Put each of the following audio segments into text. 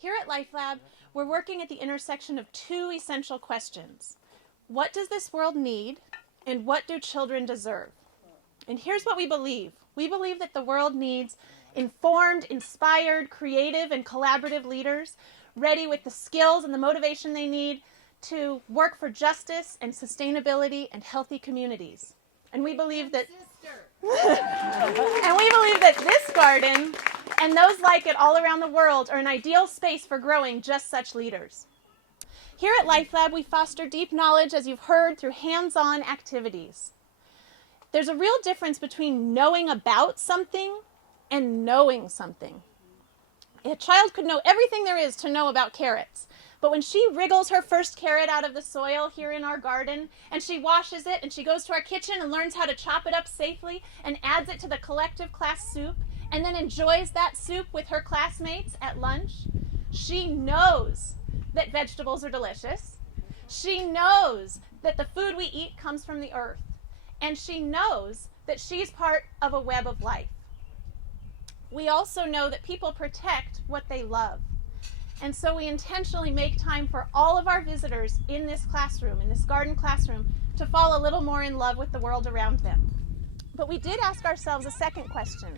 Here at LifeLab, we're working at the intersection of two essential questions. What does this world need, and what do children deserve? And here's what we believe. We believe that the world needs informed, inspired, creative, and collaborative leaders, ready with the skills and the motivation they need to work for justice and sustainability and healthy communities. And we believe that this garden and those like it all around the world are an ideal space for growing just such leaders. Here at LifeLab, we foster deep knowledge, as you've heard, through hands-on activities. There's a real difference between knowing about something and knowing something. A child could know everything there is to know about carrots, but when she wriggles her first carrot out of the soil here in our garden, and she washes it, and she goes to our kitchen and learns how to chop it up safely and adds it to the collective class soup, and then enjoys that soup with her classmates at lunch, she knows that vegetables are delicious. She knows that the food we eat comes from the earth. And she knows that she's part of a web of life. We also know that people protect what they love. And so we intentionally make time for all of our visitors in this classroom, in this garden classroom, to fall a little more in love with the world around them. But we did ask ourselves a second question.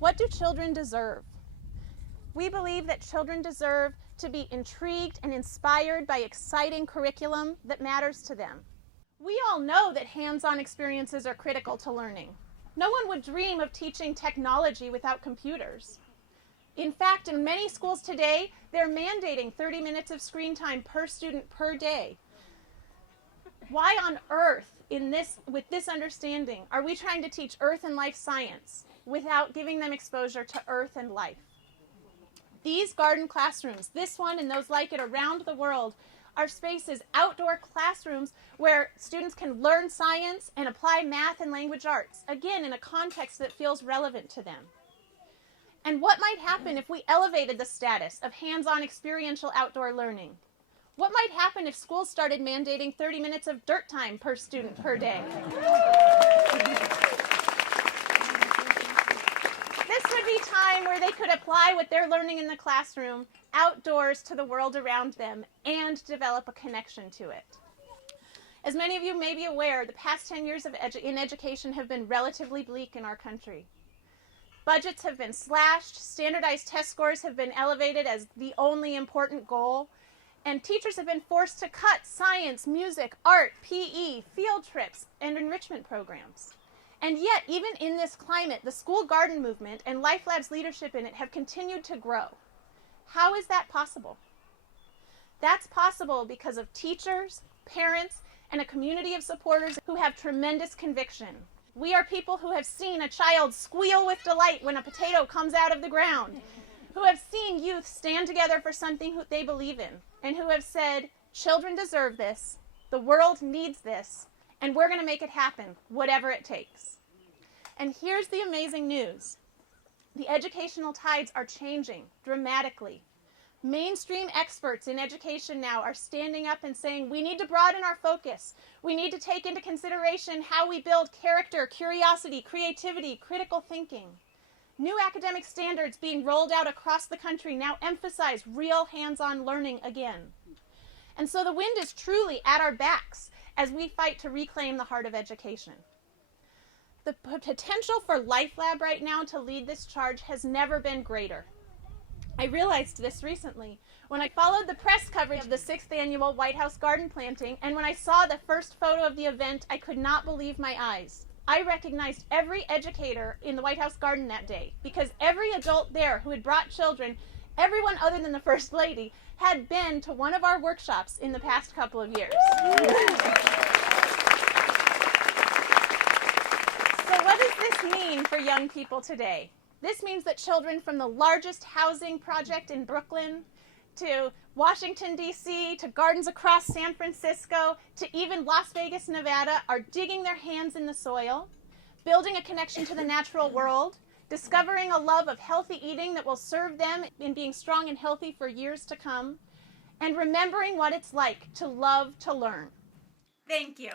What do children deserve? We believe that children deserve to be intrigued and inspired by exciting curriculum that matters to them. We all know that hands-on experiences are critical to learning. No one would dream of teaching technology without computers. In fact, in many schools today, they're mandating 30 minutes of screen time per student per day. Why on earth, with this understanding, are we trying to teach earth and life science without giving them exposure to earth and life? These garden classrooms, this one and those like it around the world, are spaces, outdoor classrooms, where students can learn science and apply math and language arts, again, in a context that feels relevant to them. And what might happen if we elevated the status of hands-on experiential outdoor learning? What might happen if schools started mandating 30 minutes of dirt time per student per day? This would be time where they could apply what they're learning in the classroom outdoors to the world around them and develop a connection to it. As many of you may be aware, the past 10 years in education have been relatively bleak in our country. Budgets have been slashed, standardized test scores have been elevated as the only important goal, and teachers have been forced to cut science, music, art, PE, field trips, and enrichment programs. And yet, even in this climate, the school garden movement and LifeLab's leadership in it have continued to grow. How is that possible? That's possible because of teachers, parents, and a community of supporters who have tremendous conviction. We are people who have seen a child squeal with delight when a potato comes out of the ground, who have seen youth stand together for something they believe in, and who have said, children deserve this, the world needs this, and we're going to make it happen, whatever it takes. And here's the amazing news. The educational tides are changing dramatically. Mainstream experts in education now are standing up and saying, we need to broaden our focus. We need to take into consideration how we build character, curiosity, creativity, critical thinking. New academic standards being rolled out across the country now emphasize real hands-on learning again. And so the wind is truly at our backs as we fight to reclaim the heart of education. The potential for LifeLab right now to lead this charge has never been greater. I realized this recently when I followed the press coverage of the 6th annual White House garden planting, and when I saw the first photo of the event, I could not believe my eyes. I recognized every educator in the White House garden that day because every adult there who had brought children, everyone other than the First Lady, had been to one of our workshops in the past couple of years. So what does this mean for young people today? This means that children from the largest housing project in Brooklyn to Washington, D.C., to gardens across San Francisco, to even Las Vegas, Nevada, are digging their hands in the soil, building a connection to the natural world, discovering a love of healthy eating that will serve them in being strong and healthy for years to come, and remembering what it's like to love to learn. Thank you.